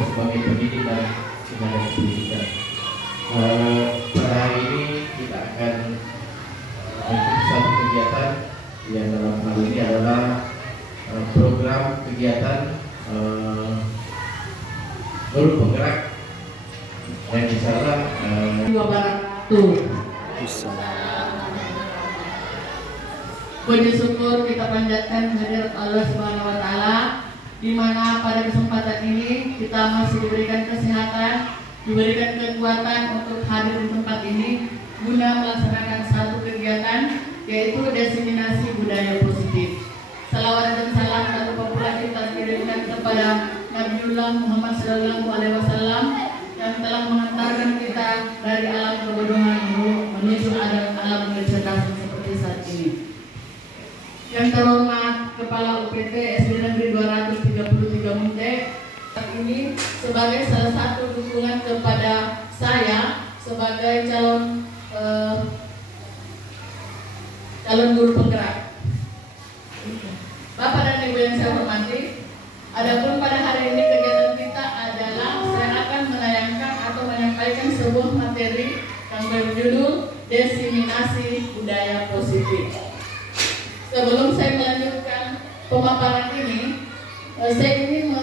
kita sebagai pendidik dan tenaga pendidikan. Pada hari ini kita akan mengikuti satu kegiatan yang dalam hal ini adalah program kegiatan guru penggerak yang insyaallah puji syukur kita panjatkan kehadirat Allah Subhanahu wa taala, di mana pada kesempatan ini kita masih diberikan kesehatan, diberikan kekuatan untuk hadir di tempat ini guna melaksanakan satu kegiatan, yaitu diseminasi budaya positif. Salawat dan salam satu pula kita kirimkan kepada Nabiullah Muhammad SAW yang telah mengantarkan kita dari alam kebodohan menuju alam kecerdasan seperti saat ini. Yang terhormat Kepala UPT SD Negeri 233 Munte saat ini sebagai salah satu dukungan kepada saya sebagai calon guru penggerak. Bapak dan Ibu yang saya hormati, adapun pada hari ini kegiatan kita adalah saya akan menayangkan atau menyampaikan sebuah materi yang berjudul diseminasi budaya positif. Sebelum saya melanjutkan pemaparan ini, saya ingin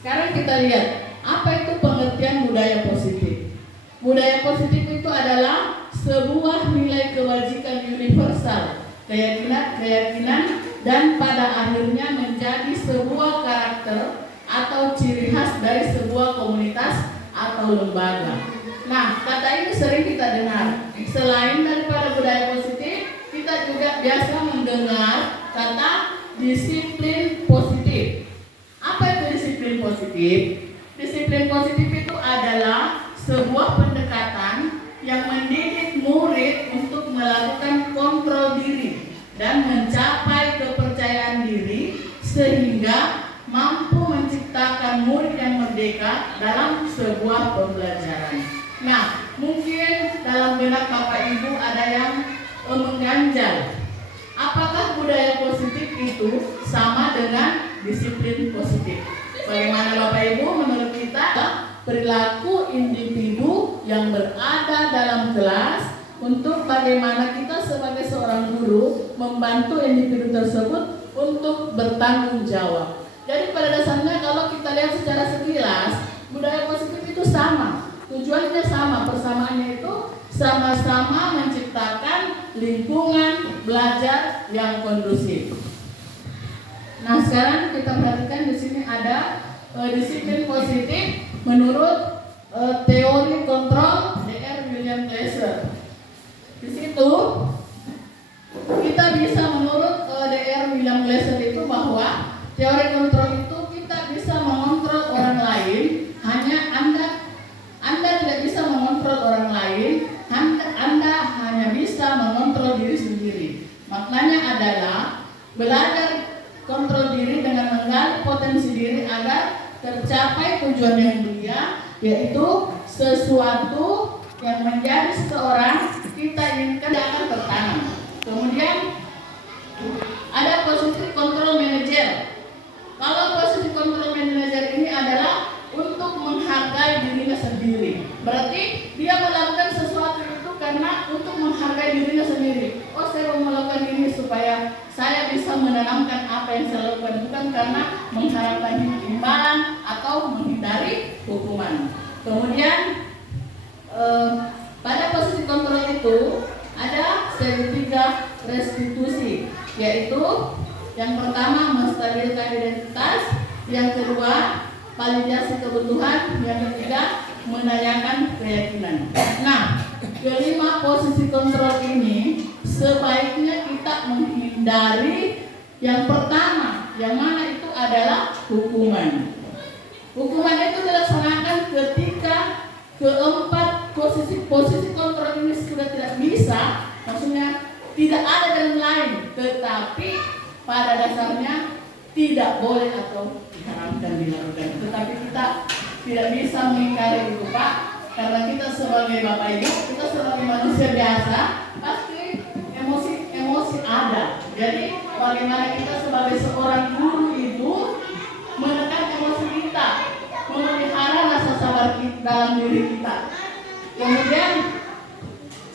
sekarang kita lihat apa itu pengertian budaya positif. Budaya positif itu adalah sebuah nilai kebajikan universal, keyakinan dan pada akhirnya menjadi sebuah karakter atau ciri khas dari sebuah komunitas atau lembaga. Nah, kata ini sering kita dengar. Selain daripada budaya positif, kita juga biasa mendengar kata disiplin positif. Apa itu disiplin positif? Disiplin positif itu adalah sebuah pendekatan yang mendidik murid untuk melakukan kontrol diri dan mencapai kepercayaan diri sehingga mampu menciptakan murid yang merdeka dalam sebuah pembelajaran. Nah, mungkin dalam benak Bapak Ibu ada yang mengganjal. Apakah budaya positif itu sama dengan disiplin positif? Bagaimana Bapak Ibu, menurut kita perilaku individu yang berada dalam kelas untuk bagaimana kita sebagai seorang guru membantu individu tersebut untuk bertanggung jawab. Jadi pada dasarnya kalau kita lihat secara sekilas, budaya positif itu sama. Tujuannya sama, persamaannya itu sama-sama menciptakan lingkungan belajar yang kondusif. Nah, sekarang kita perhatikan di sini ada disiplin positif menurut teori kontrol Dr. William Glasser. Di situ kita bisa menurut Dr. William Glasser itu bahwa teori kontrol itu kita bisa mengontrol orang lain, hanya Anda tidak bisa mengontrol orang lain, Anda hanya bisa mengontrol diri sendiri. Maknanya adalah belajar kontrol diri dengan menggali potensi diri agar tercapai tujuan yang mulia, yaitu sesuatu yang menjadi seseorang kita inginkan akan tertanam. Kemudian ada posisi kontrol manajer. Kalau posisi kontrol manajer ini adalah untuk menghargai dirinya sendiri. Berarti dia melakukan sesuatu itu karena untuk menghargai dirinya sendiri. Oh, saya mau melakukan ini supaya saya bisa menanamkan apa yang saya lakukan, bukan karena mengharapkan imbalan atau menghindari hukuman. Kemudian pada posisi kontrol itu ada segitiga restitusi, yaitu yang pertama menstabilkan identitas, yang kedua validasi kebutuhan, yang ketiga menanyakan keyakinan. Nah, kelima posisi kontrol ini sebaiknya kita menghindari yang pertama, yang mana itu adalah hukuman. Hukuman itu dilaksanakan ketika keempat posisi kontrol ini sudah tidak bisa, maksudnya tidak ada jalan lain, tetapi pada dasarnya tidak boleh atau diharamkan dilakukan. Tetapi kita tidak bisa mengingkari itu, Pak, karena kita sebagai Bapak Ibu, kita sebagai manusia biasa pasti emosi ada. Jadi bagaimana kita sebagai seorang guru itu menekan emosi kita, dalam diri kita. Kemudian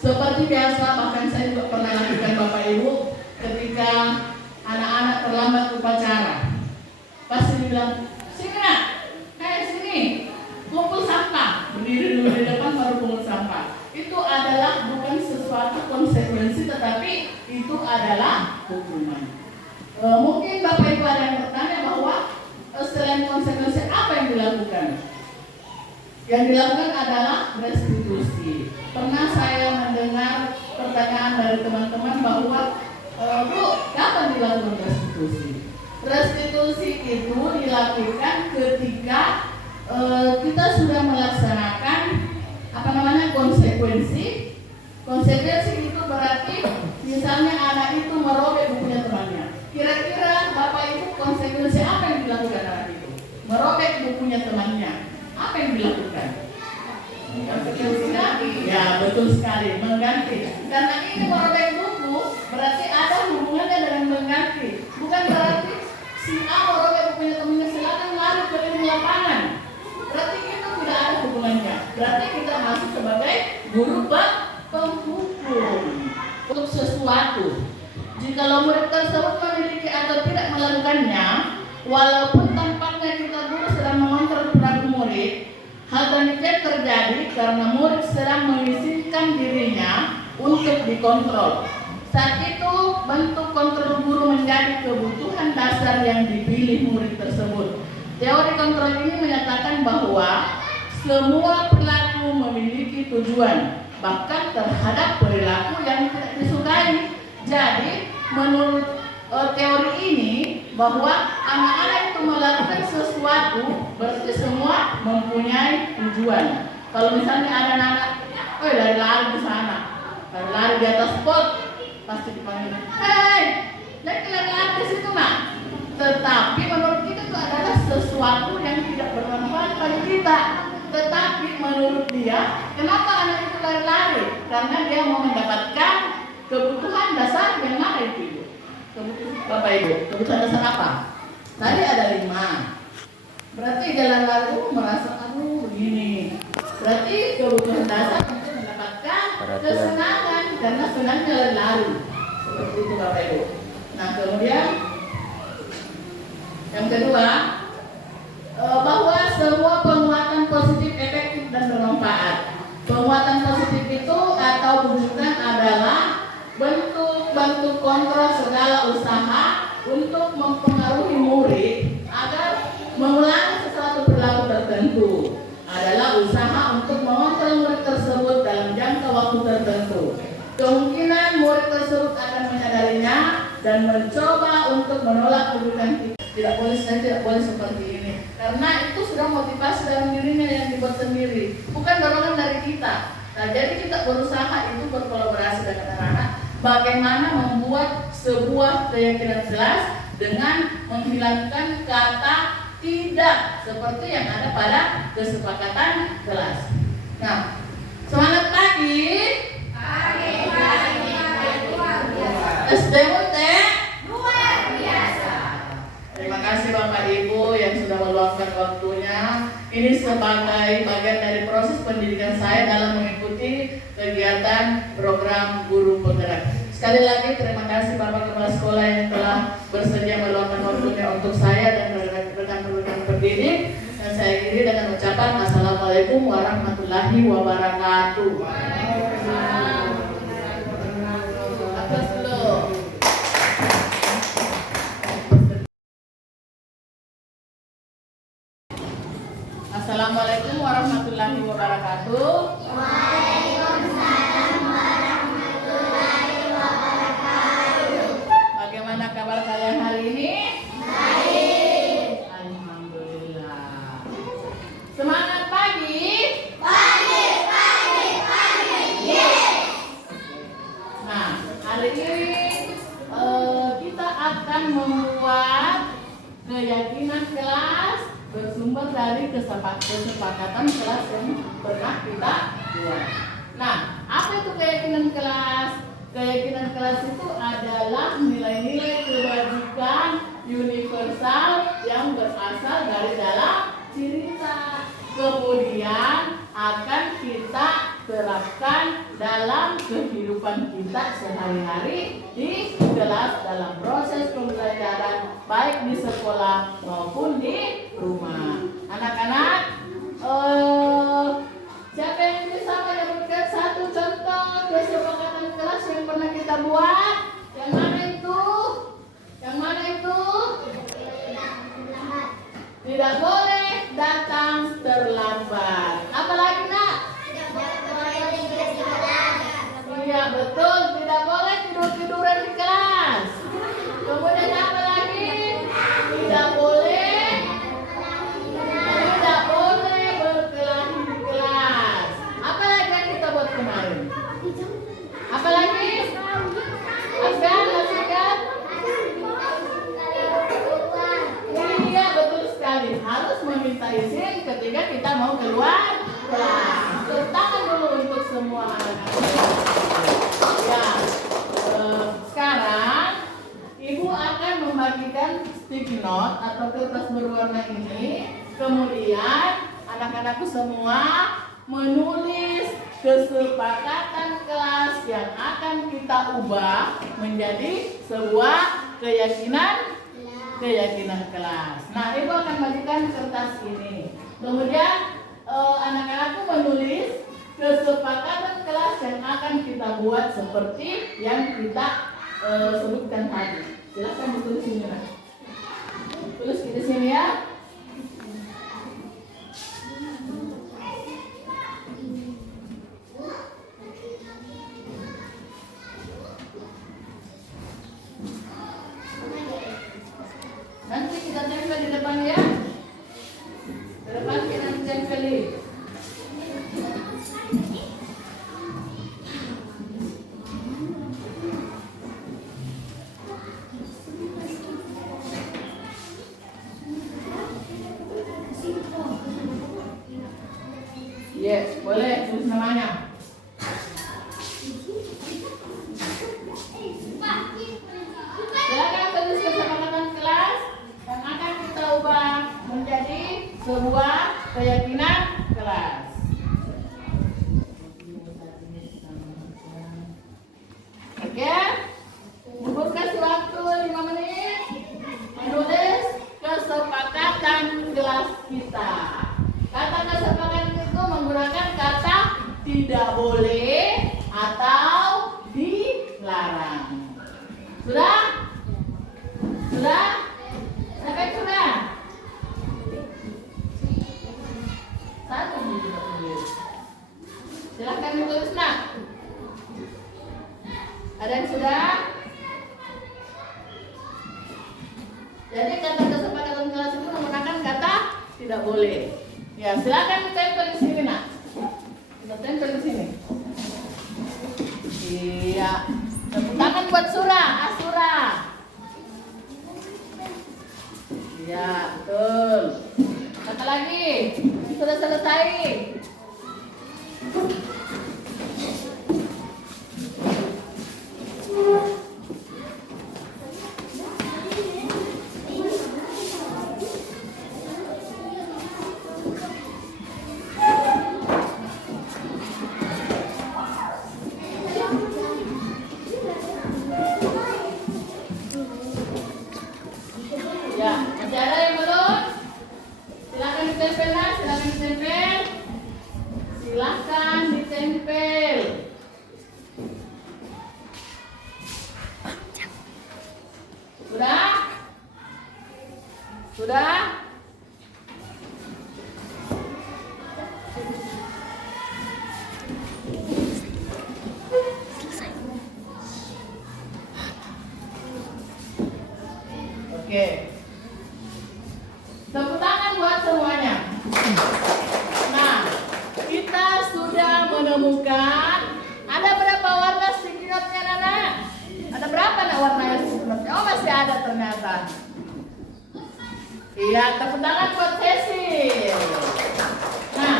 seperti biasa, bahkan saya juga pernah lakukan Bapak Ibu, ketika anak-anak terlambat upacara, pasti dibilang, sini nak, sini, kumpul sampah, berdiri dulu di depan baru kumpul sampah. Itu adalah bukan sesuatu konsekuensi, tetapi itu adalah hukuman. Mungkin Bapak Ibu ada yang bertanya bahwa selain konsekuensi apa yang dilakukan? Yang dilakukan adalah restitusi. Pernah saya mendengar pertanyaan dari teman-teman bahwa Bu, kapan dilakukan restitusi? Restitusi itu dilakukan ketika kita sudah melaksanakan konsekuensi. Konsekuensi itu berarti misalnya anak itu merobek bukunya temannya. Kira-kira Bapak Ibu konsekuensi apa yang dilakukan anak itu? Merobek bukunya temannya. Apa yang dilakukan? Konsekuensinya, ya betul sekali, mengganti. Karena ini merobek buku berarti ada hubungannya dengan mengganti. Bukan berarti si A merobek bukunya temannya, silakan lari keliling lapangan. Berarti itu tidak ada hubungannya. Berarti kita masuk sebagai guru penghukum untuk sesuatu. Jikalau murid tersebut memiliki atau tidak melakukannya, walaupun tampaknya kita guru sedang mengontrol perilaku murid, hal demikian terjadi karena murid sedang mengizinkan dirinya untuk dikontrol. Saat itu bentuk kontrol guru menjadi kebutuhan dasar yang dipilih murid tersebut. Teori kontrol ini menyatakan bahwa semua perilaku memiliki tujuan, bahkan terhadap perilaku yang tidak disukai. Jadi menurut teori ini bahwa anak-anak itu melakukan sesuatu berarti semua mempunyai tujuan. Kalau misalnya ada anak, lari-lari di sana, lari di atas pot, pasti dipanggil, lari di situ nak. Tetapi menurut kita itu adalah sesuatu yang tidak bermanfaat bagi kita. Tetapi menurut dia, kenapa anak itu lari-lari? Karena dia mau mendapatkan kebutuhan dasar yang mana itu? Bapak Ibu, kebutuhan dasar apa? Tadi ada 5. Berarti jalan lalu merasa begini. Berarti kebutuhan dasar untuk mendapatkan kesenangan karena senangnya lari-lari. Seperti itu Bapak Ibu. Nah kemudian yang kedua, bahwa semua penguatan positif efektif dan bermanfaat. Penguatan positif itu atau bukan adalah bentuk kontrol segala usaha untuk mempengaruhi murid agar mengulangi sesuatu perilaku tertentu. Adalah usaha untuk mengontrol murid tersebut dalam jangka waktu tertentu. Kemungkinan murid tersebut akan menyadarinya dan mencoba untuk menolak kebutuhan kita. Tidak boleh, saya tidak boleh seperti ini. Karena itu sudah motivasi dalam dirinya yang dibuat sendiri, bukan dorongan dari kita. Nah, jadi kita berusaha itu berkolaborasi dengan anak-anak, bagaimana membuat sebuah keyakinan jelas dengan menghilangkan kata tidak seperti yang ada pada kesepakatan kelas. Nah, semangat pagi. SDM luar biasa. Terima kasih Bapak Ibu yang sudah meluangkan waktunya. Ini sebagai bagian dari proses pendidikan saya dalam mengikuti kegiatan program guru penggerak. Sekali lagi terima kasih Bapak Kepala Sekolah yang telah bersedia meluangkan waktunya untuk saya dan rekan-rekan pendidik. Dan saya akhiri dengan ucapan Assalamualaikum warahmatullahi wabarakatuh. Atas dulu. Assalamualaikum warahmatullahi wabarakatuh. Waalaikumsalam warahmatullahi wabarakatuh. Bagaimana kabar kalian hari ini? Baik. Alhamdulillah. Semangat pagi. Pagi. Yes. Nah, hari ini kita akan membuat keyakinan kelas bersumber dari kesepakatan kelas yang pernah kita buat. Nah, apa itu keyakinan kelas? Keyakinan kelas itu adalah nilai-nilai kebajikan universal yang berasal dari dalam cerita. kemudian akan kita terapkan dalam kehidupan kita sehari-hari di kelas dalam proses pembelajaran baik di sekolah maupun di rumah. Anak-anak, siapa yang bisa menyebutkan satu contoh kesepakatan kelas yang pernah kita buat? Yang mana itu? Yang mana itu? Tidak boleh datang terlambat. Apa lagi, Nak? Iya, betul. Tidak boleh tidur-tiduran di kelas. Kemudian apa lagi? Tidak boleh berkelahi di kelas. Apa lagi yang kita buat kemarin? Apa lagi? Asgan, Asgan? Iya, betul sekali. Harus meminta izin ketika kita mau keluar kelas. Tepuk tangan dulu untuk semua anak-anak. Ya, sekarang Ibu akan membagikan sticky note atau kertas berwarna ini. Kemudian anak-anakku semua menulis kesepakatan kelas yang akan kita ubah menjadi sebuah keyakinan kelas. Nah, Ibu akan bagikan kertas ini. Kemudian anak-anakku menulis kesepakatan kelas yang akan kita buat seperti yang kita sebutkan tadi. Silakan ditulis sini, Nak. Tulis di sini ya. Nanti kita tempel di depan ya. Di depan kita tempelin. Yes, boleh tulis namanya. Silakan tulis kesepakatan kelas yang akan kita ubah menjadi sebuah keyakinan kelas. Oke, Ibu kasih waktu 5 menit menulis kesepakatan kelas kita. Kata kesepakatan itu menggunakan kata tidak boleh atau dilarang. Sudah? Sudah? Sampai sudah? Satu tulis. Silakan ditulis, Nak. Ada yang sudah? Jadi kata kesepakatan kelas itu menggunakan kata tidak boleh. Ya, silakan ditempel di sini, Nak. Kita tempel di sini. Iya. Tepuk tangan buat Surah, Asura. Iya, betul. Kata lagi. Sudah selesai. Ya, masih ada yang belum? Silakan ditempel, Nak. Silakan ditempel. Silakan ditempel. Sudah? Sudah? Oke. Tepuk tangan buat semuanya. Nah, kita sudah menemukan ada berapa warna sticky note-nya, Nana? Ada berapa nak warnanya sticky note-nya? Oh, masih ada ternyata. Iya, tepuk tangan buat Cecil. Nah,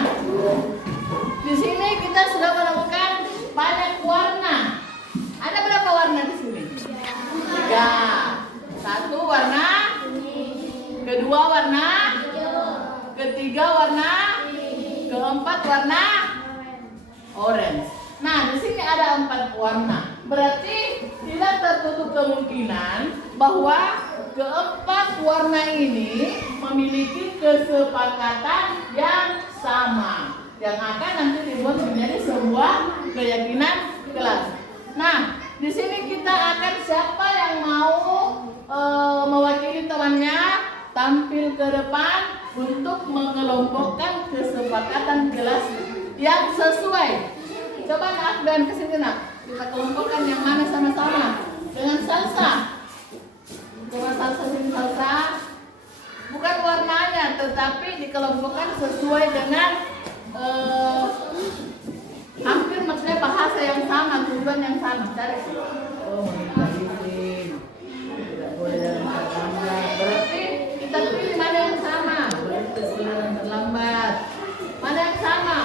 di sini kita sudah menemukan banyak warna. Ada berapa warna di sini? 3. Satu warna, kedua warna, ketiga warna keempat warna orange. Nah, di sini ada 4 warna. Berarti tidak tertutup kemungkinan bahwa keempat warna ini memiliki kesepakatan yang sama yang akan nanti dibuat menjadi sebuah keyakinan kelas. Nah, di sini kita akan siapa yang mau mewakili temannya tampil ke depan untuk mengelompokkan kesepakatan kelas yang sesuai. Coba nak dan kesini nak, kita kelompokkan yang mana sama-sama dengan salsa. Coba salsa sini salsa. Bukan warnanya, tetapi dikelompokkan sesuai dengan hampir maksudnya bahasa yang sama, tujuan yang sama. Cari. Oh, minta izin. Tidak boleh dalam terlambat. Berarti kita pilih mana yang sama. Berarti tidak boleh dalam terlambat. Mana yang sama?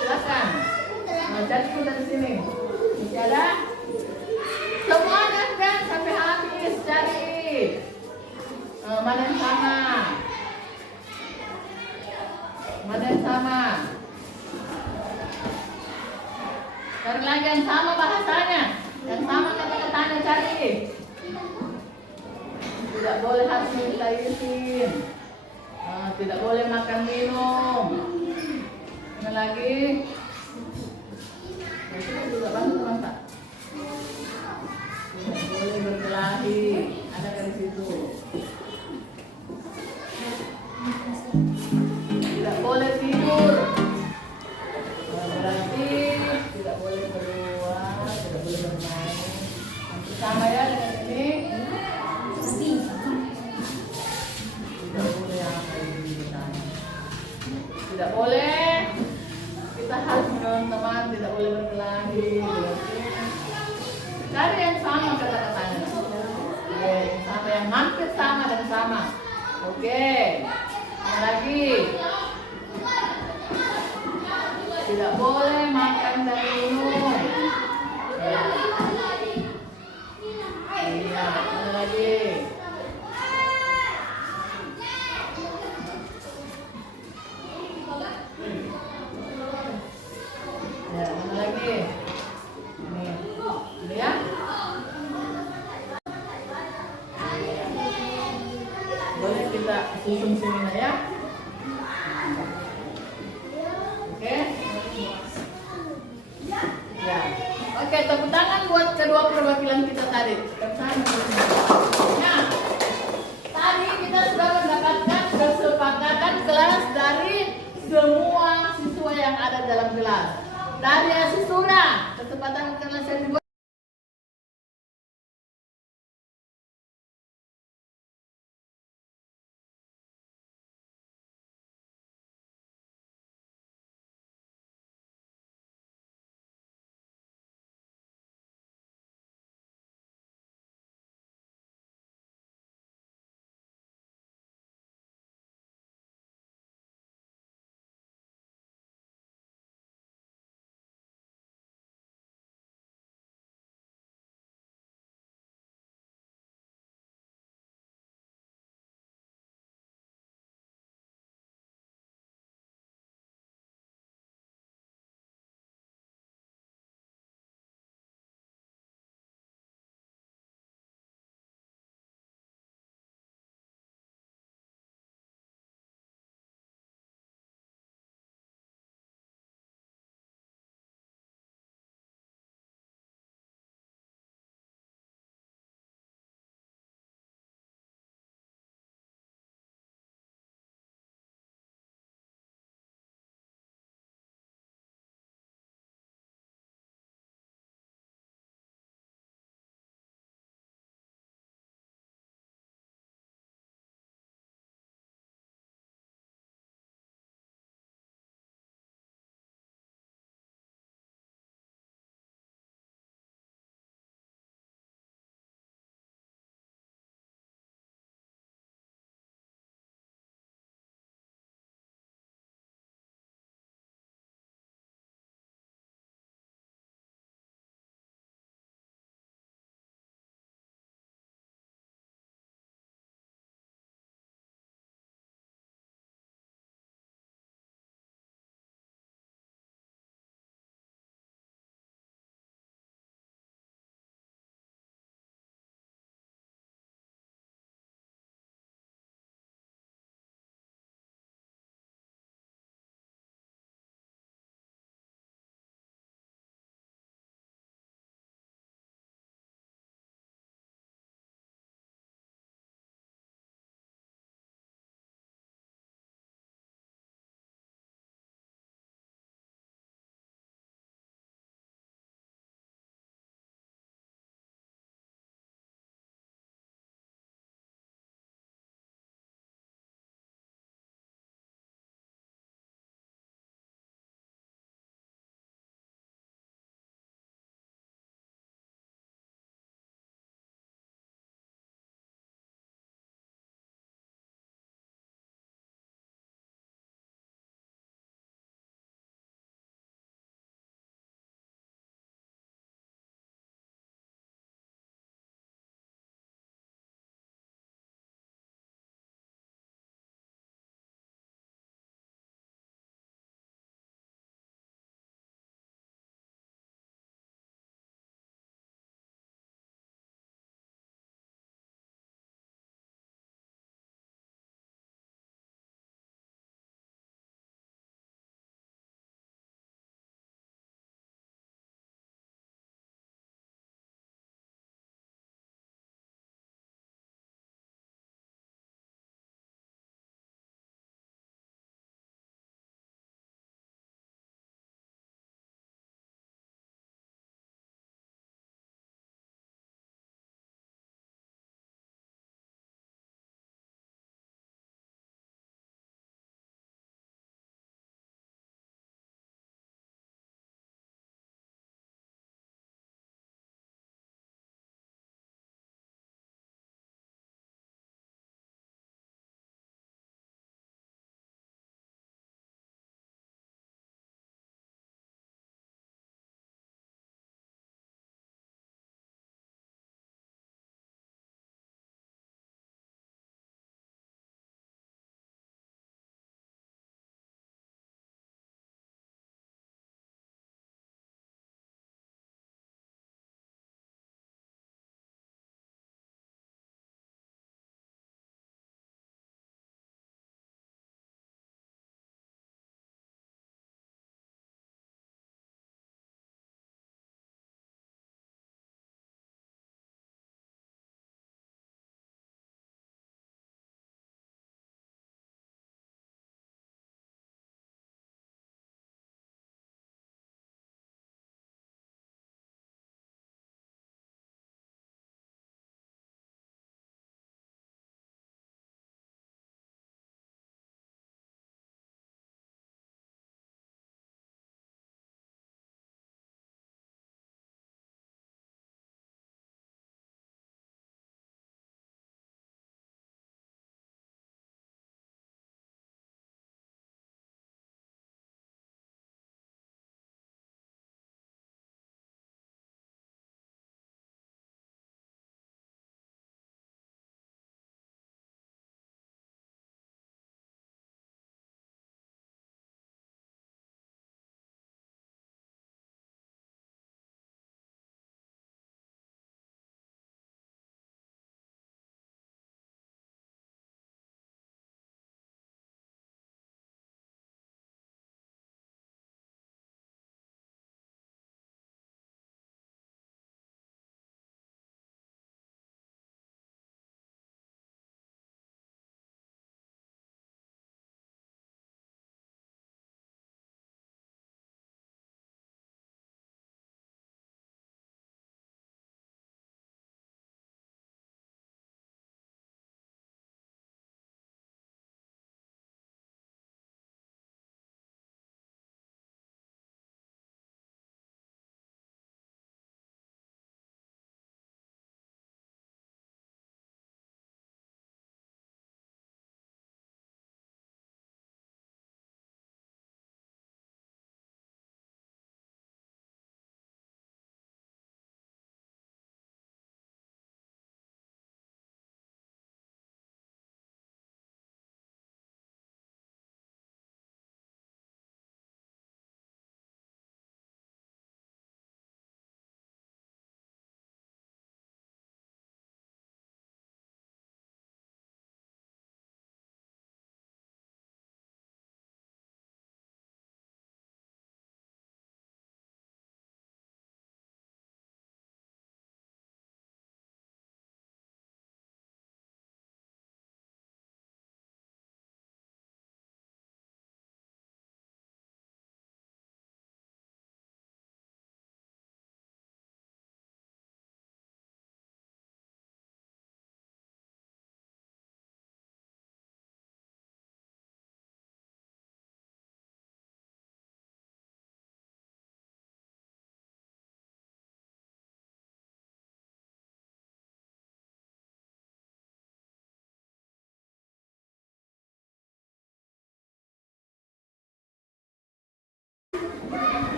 Silakan. Nah, cari kita di sini. Masih ada? Semuanya kan sampai habis cari. Mana yang sama? Mana yang sama? Cari lagi yang sama bahasanya, yang sama kata-katanya cari. Tidak boleh harus minta izin. Tidak boleh makan minum. Mana lagi? Kita juga bantu masak. Tidak boleh berkelahi. Ada dari situ. Tidak boleh tidur. Berarti tidak boleh keluar, tidak boleh bermain. Sama ya dengan ini. Tidak boleh apa ini sama. Tidak boleh. Kita harus menolong teman, tidak boleh berkelahi. Cari yang sama kata-katanya. Oke, sama yang hampir sama dan sama. Oke. Apa lagi? Tidak boleh makan dan minum. Iya, apa lagi? Ya, mana lagi? Ini ya. Boleh kita susun sini ya. Oke. Ya. Oke, tepuk tangan buat kedua perwakilan kita tadi. Nah, tadi kita sudah mendapatkan kesepakatan kelas dari semua siswa yang ada dalam kelas. Dari Asisura, kesempatan kelas yang dibuat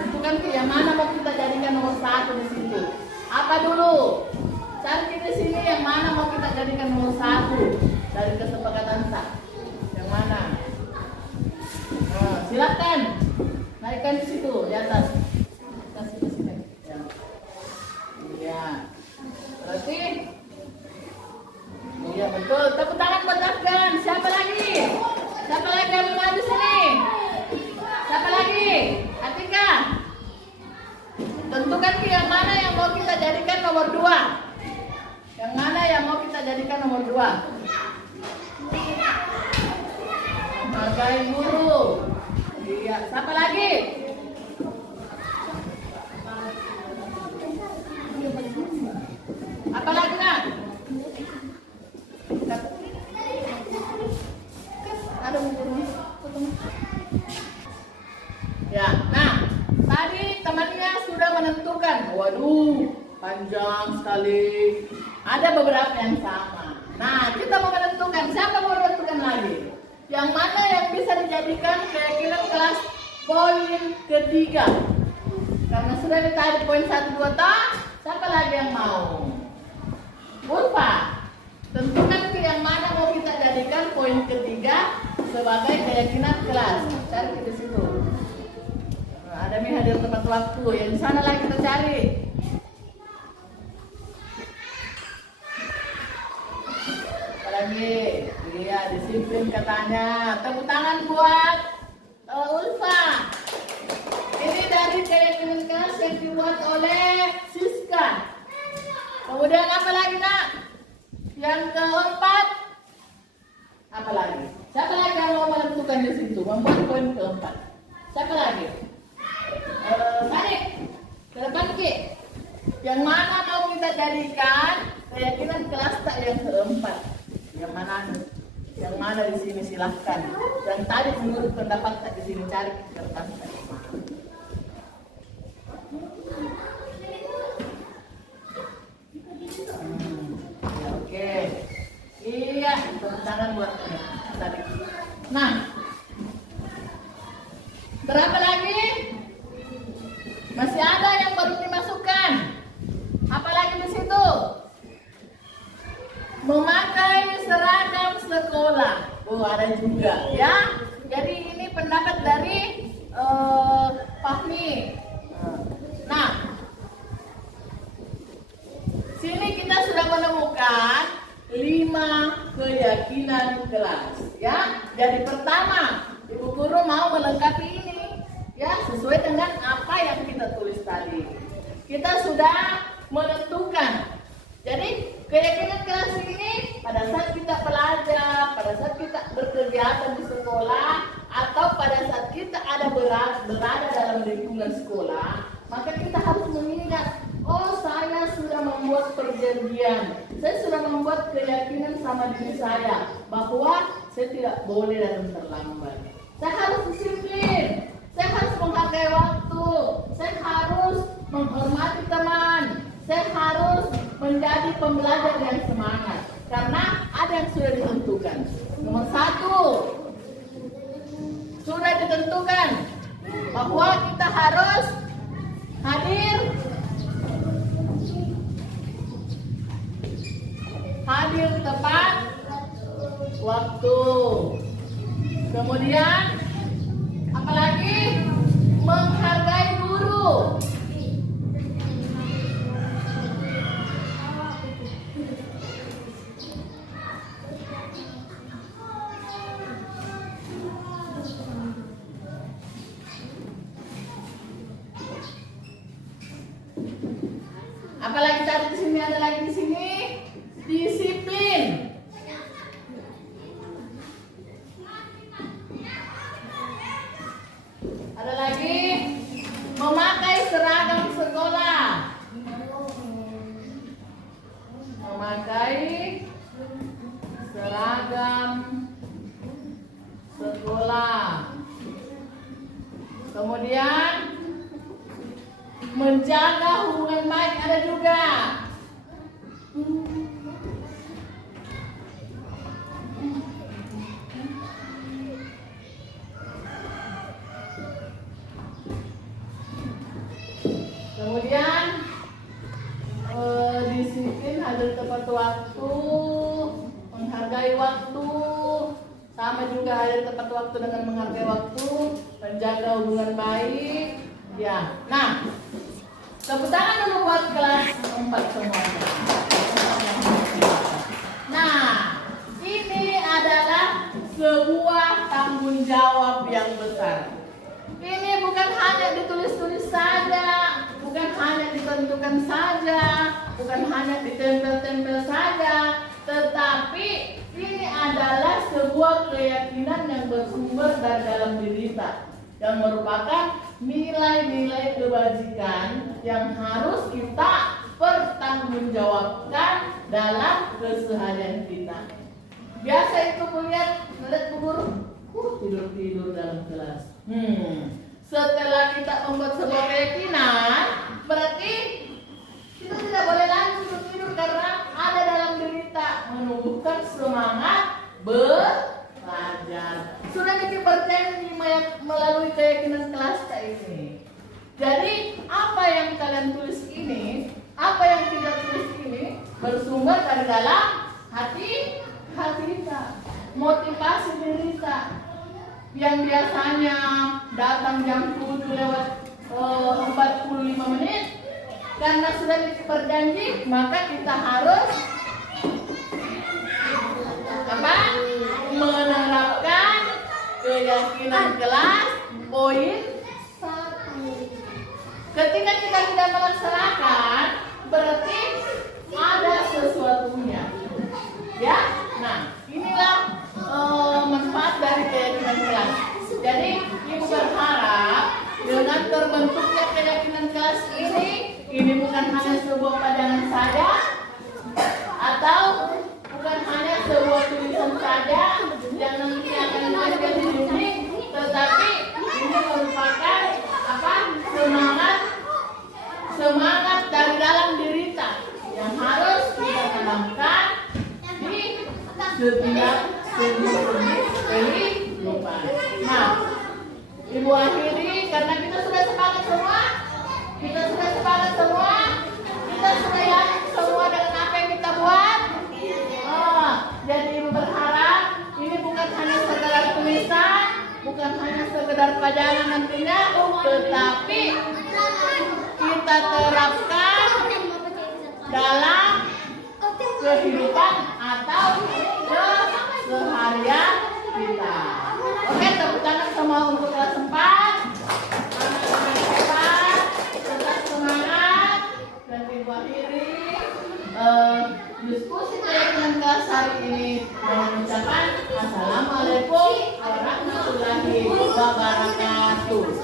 Tentukan yang mana mau kita jadikan nomor 1 di situ. Apa dulu? Cari di sini yang mana mau kita jadikan nomor 1 dari kesepakatan tak. Yang mana? Nah, silakan naikkan di situ di atas. Kasih ke sini. Ya. Iya. Berarti iya betul. Tepuk tangan buat Afgan. Siapa lagi? Siapa lagi yang mau di sini? Siapa lagi? Atika. Tentukan yang mana yang mau kita jadikan nomor 2. Yang mana yang mau kita jadikan nomor 2? Menghargai guru. Iya. Siapa lagi? Apa lagi nak? Ada guru. Ya, nah tadi temannya sudah menentukan. Waduh, panjang sekali. Ada beberapa yang sama. Nah, kita mau menentukan. Siapa mau menentukan lagi? Yang mana yang bisa dijadikan keyakinan kelas poin ketiga? Karena sudah ditarik poin 1, 2, tak? Siapa lagi yang mau? Ulfa, tentukan ke yang mana mau kita jadikan poin ketiga sebagai keyakinan kelas. Cari di situ. Ada nih hadir tepat waktu. Yang di sana lagi kita cari. Lagi, iya disiplin katanya. Tepuk tangan buat Ulfa. Ini dari keyakinan kelas yang dibuat oleh Siska. Kemudian apa lagi nak? Yang keempat apa lagi? Siapa lagi yang mau menentukan di situ? Membuat poin keempat. Siapa lagi? Tarik ke depan Ki. Yang mana mau kita jadikan keyakinan kelas tak yang keempat? Yang mana? Yang mana di sini silahkan. Yang tadi menurut pendapat tak di sini cari kertas. Ya, oke. Iya, tepuk tangan buat tadi. Nah, berapa lagi? Masih ada yang baru dimasukkan. Apa lagi di situ? Memakai seragam sekolah. Oh, ada juga ya. Jadi ini pendapat dari Fahmi. Nah, sini kita sudah menemukan 5 keyakinan kelas ya. Jadi pertama, Ibu Guru mau melengkapi ini ya sesuai dengan apa yang kita tulis tadi. Kita sudah menentukan. Jadi keyakinan kelas ini pada saat kita belajar, pada saat kita berkegiatan di sekolah, atau pada saat kita ada berada dalam lingkungan sekolah, maka kita harus mengingat, oh saya sudah membuat perjanjian, saya sudah membuat keyakinan sama diri saya bahwa saya tidak boleh datang terlambat. Saya harus disiplin, saya harus menghargai waktu, saya harus menghormati teman, saya harus menjadi pembelajar yang semangat. Karena ada yang sudah ditentukan. Nomor 1, sudah ditentukan bahwa kita harus hadir tepat waktu. Kemudian apalagi menghargai guru. Apalagi tadi di sini ada lagi di sini disiplin. Ada lagi memakai seragam sekolah. Memakai seragam sekolah. Kemudian menjaga hubungan baik ada juga. juga hadir tepat waktu dengan menghargai waktu, menjaga hubungan baik. Ya, nah, tepuk tangan dulu buat kelas 4 semuanya. Nah, ini adalah sebuah tanggung jawab yang besar. Ini bukan hanya ditulis-tulis saja, bukan hanya ditentukan saja, bukan hanya ditempel-tempel saja, tetapi ini adalah sebuah keyakinan yang bersumber dari dalam diri kita, yang merupakan nilai-nilai kebajikan yang harus kita pertanggungjawabkan dalam keseharian kita. Biasa itu melihat guru tidur dalam kelas. Setelah kita membuat sebuah keyakinan, berarti kita tidak boleh lagi tidur karena ada dalam diri kita menumbuhkan semangat belajar. Sudah dipercayai melalui keyakinan kelas ini. Jadi apa yang kalian tulis ini, apa yang kita tulis ini bersumber dari dalam hati kita, motivasi diri kita yang biasanya datang jam 7 lewat 45 menit. Karena sudah diperjanji, maka kita harus menerapkan keyakinan kelas poin 1. Ketika kita tidak melaksanakan, berarti ada sesuatunya. Ya, nah inilah manfaat dari keyakinan kelas. Jadi ibu berharap dengan terbentuknya keyakinan kelas ini bukan hanya sebuah pandangan saja, atau bukan hanya sebuah tulisan saja yang nanti akan dibaca di sini, tetapi ini merupakan semangat dari dalam diri kita yang harus kita tanamkan di setiap kehidupan. Nah, ibu akhiri karena kita sudah sepakat semua. Kita sudah yakin semua dengan apa yang kita buat. Jadi ibu berharap ini bukan hanya sekedar tulisan, bukan hanya sekedar pajangan nantinya, tetapi kita terapkan dalam kehidupan atau keseharian kita. Oke, tepuk tangan semua untuk kelas 4. Diskusi keyakinan kelas hari ini dengan ucapan Assalamualaikum warahmatullahi wabarakatuh.